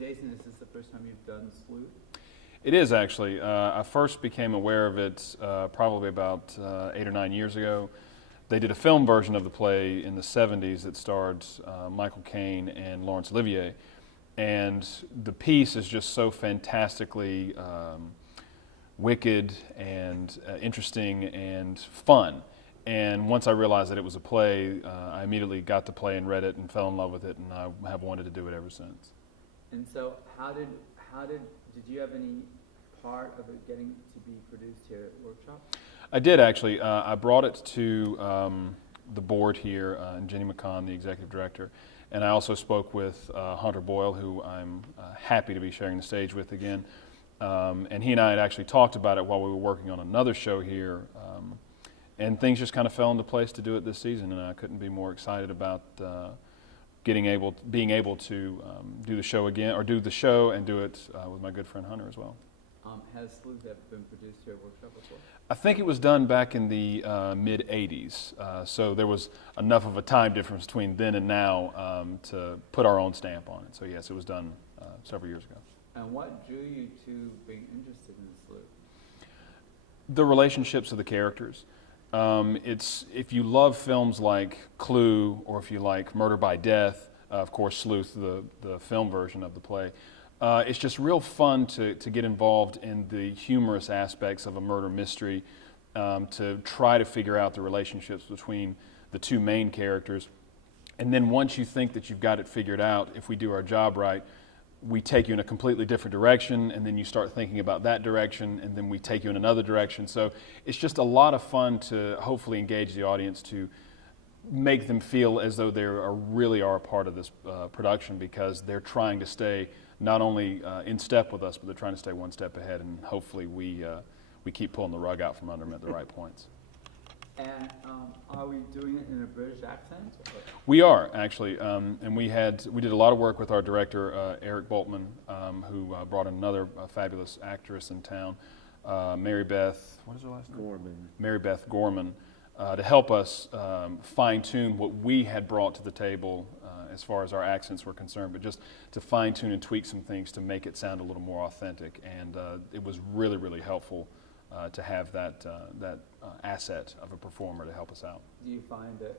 Jason, is this the first time you've done Sleuth? It is actually. I first became aware of it probably about 8 or 9 years ago. They did a film version of the play in the 70s that starred Michael Caine and Laurence Olivier. And the piece is just so fantastically wicked and interesting and fun. And once I realized that it was a play, I immediately got the play and read it and fell in love with it, and I have wanted to do it ever since. And so did you have any part of it getting to be produced here at Workshop? I did actually. I brought it to the board here, and Jenny McCann, the executive director, and I also spoke with Hunter Boyle, who I'm happy to be sharing the stage with again. And he and I had actually talked about it while we were working on another show here, and things just kind of fell into place to do it this season, and I couldn't be more excited about being able to do the show again, or do the show and do it with my good friend Hunter as well. Has Sleuth ever been produced here at Workshop before? I think it was done back in the mid-'80s, so there was enough of a time difference between then and now to put our own stamp on it. So yes, it was done several years ago. And what drew you to being interested in Sleuth? The relationships of the characters. If you love films like Clue, or if you like Murder by Death, of course Sleuth, the film version of the play, it's just real fun to get involved in the humorous aspects of a murder mystery, to try to figure out the relationships between the two main characters. And then once you think that you've got it figured out, if we do our job right, we take you in a completely different direction, and then you start thinking about that direction, and then we take you in another direction. So it's just a lot of fun to hopefully engage the audience, to make them feel as though they really are a part of this production, because they're trying to stay not only in step with us, but they're trying to stay one step ahead, and hopefully we keep pulling the rug out from under them at the right points. And are we doing it in a British accent? We are, actually, and we did a lot of work with our director, Eric Bultman, who brought in another fabulous actress in town, Mary Beth, what is her last name? Gorman. Mary Beth Gorman, to help us fine-tune what we had brought to the table as far as our accents were concerned, but just to fine-tune and tweak some things to make it sound a little more authentic. And it was really, really helpful to have that asset of a performer to help us out. Do you find that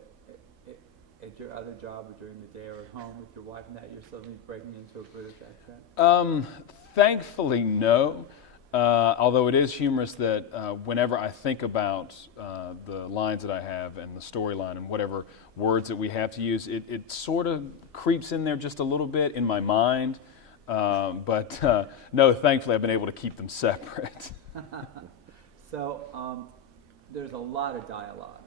at your other job, or during the day, or at home with your wife, that you're suddenly breaking into a British accent? Thankfully, no. Although it is humorous that whenever I think about the lines that I have and the storyline and whatever words that we have to use, it sort of creeps in there just a little bit in my mind. But no, thankfully I've been able to keep them separate. So there's a lot of dialogue.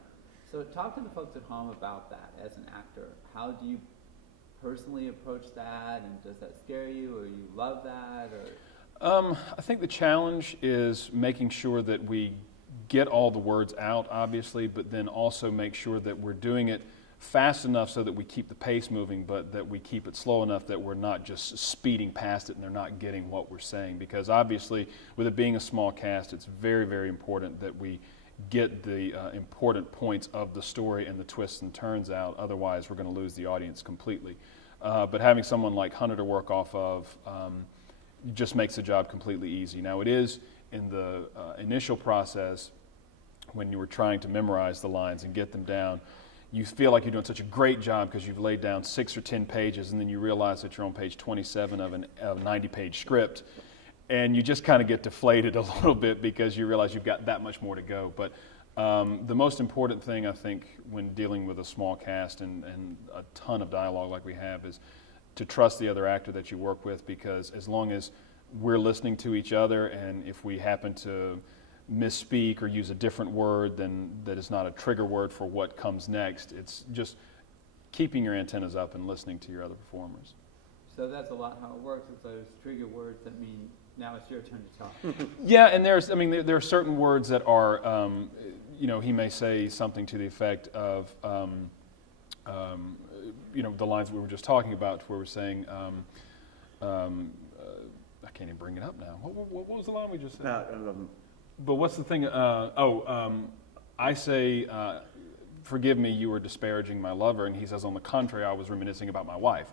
So talk to the folks at home about that as an actor. How do you personally approach that, and does that scare you, or you love that? Or I think the challenge is making sure that we get all the words out, obviously, but then also make sure that we're doing it fast enough so that we keep the pace moving, but that we keep it slow enough that we're not just speeding past it and they're not getting what we're saying. Because obviously, with it being a small cast, it's very, very important that we get the important points of the story and the twists and turns out. Otherwise, we're going to lose the audience completely. But having someone like Hunter to work off of just makes the job completely easy. Now, it is in the initial process, when you were trying to memorize the lines and get them down, you feel like you're doing such a great job because you've laid down 6 or 10 pages, and then you realize that you're on page 27 of a 90-page script, and you just kind of get deflated a little bit because you realize you've got that much more to go. But the most important thing, I think, when dealing with a small cast and a ton of dialogue like we have, is to trust the other actor that you work with, because as long as we're listening to each other, and if we happen to misspeak or use a different word, then that is not a trigger word for what comes next. It's just keeping your antennas up and listening to your other performers. So that's a lot how it works. It's those trigger words that mean now it's your turn to talk. Yeah, and there are certain words that are, he may say something to the effect of, the lines we were just talking about, where we're saying, I can't even bring it up now. What was the line we just said? But what's the thing? I say, forgive me, you were disparaging my lover. And he says, on the contrary, I was reminiscing about my wife.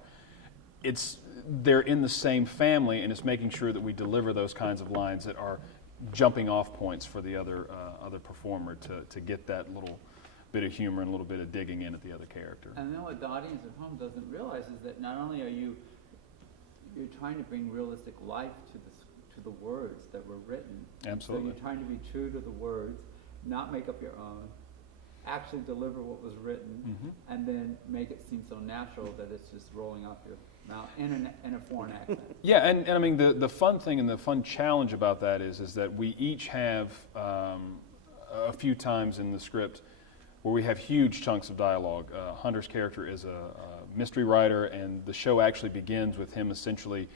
they're in the same family, and it's making sure that we deliver those kinds of lines that are jumping off points for the other performer to get that little bit of humor and a little bit of digging in at the other character. And then what the audience at home doesn't realize is that not only are you're trying to bring realistic life to the words that were written. Absolutely. So you're trying to be true to the words, not make up your own, actually deliver what was written, and then make it seem so natural that it's just rolling off your mouth in a foreign accent. Yeah, and I mean the fun thing and the fun challenge about that is that we each have a few times in the script where we have huge chunks of dialogue. Hunter's character is a mystery writer, and the show actually begins with him essentially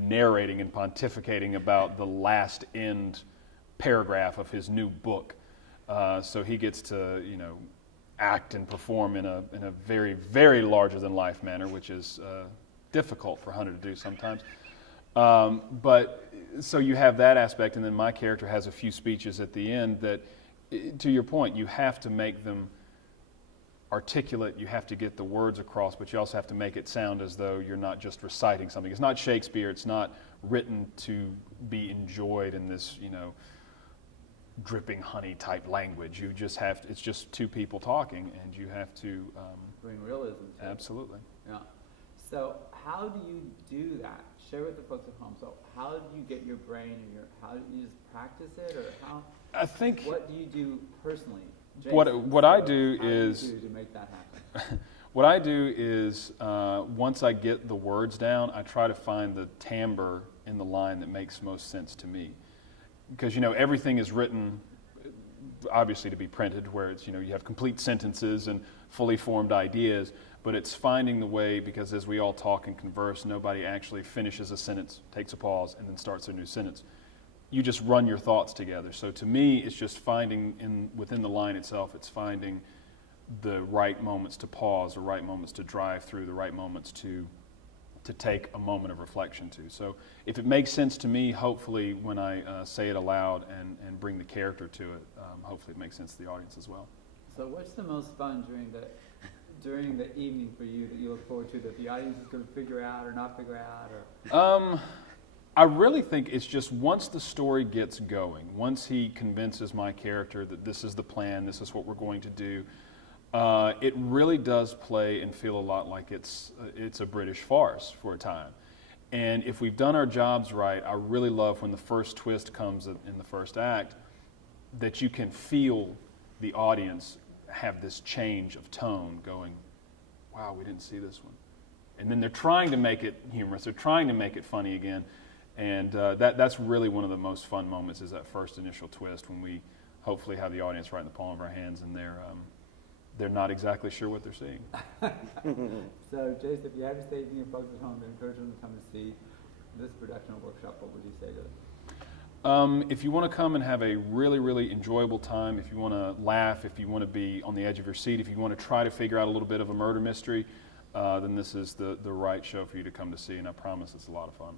narrating and pontificating about the last end paragraph of his new book. So he gets to, act and perform in a very, very larger than life manner, which is difficult for Hunter to do sometimes. But so you have that aspect, and then my character has a few speeches at the end that, to your point, you have to make them articulate, you have to get the words across, but you also have to make it sound as though you're not just reciting something. It's not Shakespeare, it's not written to be enjoyed in this, dripping honey type language. You just have to, it's just two people talking, and you have to bring realism to it. Absolutely. Yeah. So how do you do that? Share with the folks at home. So how do you get your brain and how do you just practice it, or how? I think. What do you do personally? Jason, what I do how is. Do you do to make that happen? What I do is once I get the words down, I try to find the timbre in the line that makes most sense to me. Because everything is written obviously to be printed, where it's you have complete sentences and fully formed ideas, but it's finding the way, because as we all talk and converse, nobody actually finishes a sentence, takes a pause, and then starts a new sentence. You just run your thoughts together. So to me, it's just finding within the line itself, it's finding the right moments to pause, the right moments to drive through, the right moments to take a moment of reflection to. So if it makes sense to me, hopefully when I say it aloud and bring the character to it, hopefully it makes sense to the audience as well. So what's the most fun during the evening for you that you look forward to, that the audience is going to figure out or not figure out? Or I really think it's just once the story gets going, once he convinces my character that this is the plan, this is what we're going to do, it really does play and feel a lot like it's a British farce for a time. And if we've done our jobs right, I really love when the first twist comes in the first act, that you can feel the audience have this change of tone going, wow, we didn't see this one. And then they're trying to make it humorous, they're trying to make it funny again. And that's really one of the most fun moments, is that first initial twist when we hopefully have the audience right in the palm of our hands and they're not exactly sure what they're seeing. So, Jason, if you had to say to your folks at home to encourage them to come and see this production or workshop, what would you say to them? If you want to come and have a really, really enjoyable time, if you want to laugh, if you want to be on the edge of your seat, if you want to try to figure out a little bit of a murder mystery, then this is the right show for you to come to see, and I promise it's a lot of fun.